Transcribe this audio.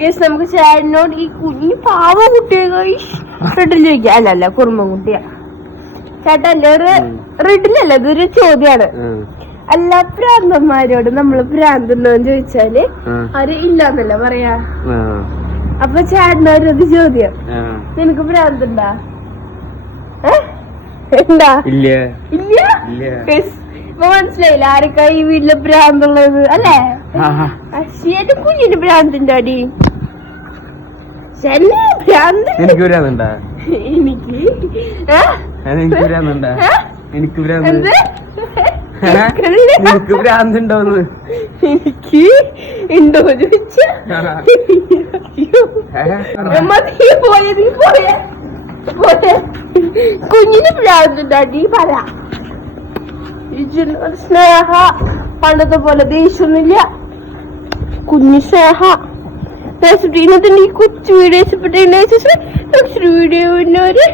Guess നമുക്ക് ചേട്ടനോട് ഈ കുഞ്ഞു പാവ കുട്ടിയെ റെഡിൽ ചോദിക്കാം. അല്ല അല്ല കുറുമ്പൻ കുട്ടിയാ. ചേട്ടാ അല്ല ഒരു റിഡിലല്ല ഇതൊരു ചോദ്യാണ്. അല്ല ഭ്രാന്തന്മാരോട് നമ്മൾ ഭ്രാന്തുണ്ടോന്ന് ചോദിച്ചാൽ അവർ ഇല്ലാന്നല്ല പറയാ? അപ്പൊ ചേട്ടനോരത് ചോദ്യം. നിനക്ക് ഭ്രാന്തുണ്ടാ ഏ? എന്താ? ഇല്ല. ഇല്ല. ഇപ്പൊ മനസ്സിലായില്ല? ആരൊക്കെ ഈ വീട്ടിലെ ഭ്രാന്തുള്ളത്? അല്ലേ? അശ്വിന്റെ കുഞ്ഞിന് ഭ്രാന്തിന്റെ അടി. എനിക്ക് വരാന്നുണ്ടാ എനിക്ക്? എനിക്ക് വരാന്നുണ്ടാ? എനിക്ക് നിനക്ക് ഭ്രാന്തുണ്ടോന്ന് എനിക്ക് ഉണ്ടോ ചോദിച്ചു? മതി പോയ കുഞ്ഞിന് ഭ്രാന്തുണ്ടോ. പോയ കുഞ്ഞിന് ഇതിനോട് സ്നേഹ പണ്ടത്തെ പോലെ ദേഷ്യമൊന്നുമില്ല. കുഞ്ഞു സ്നേഹ. ഇന്നത്തെ ഈ കൊച്ചു വീഡിയോ ഇഷ്ടപ്പെട്ടു വീഡിയോ ഒരു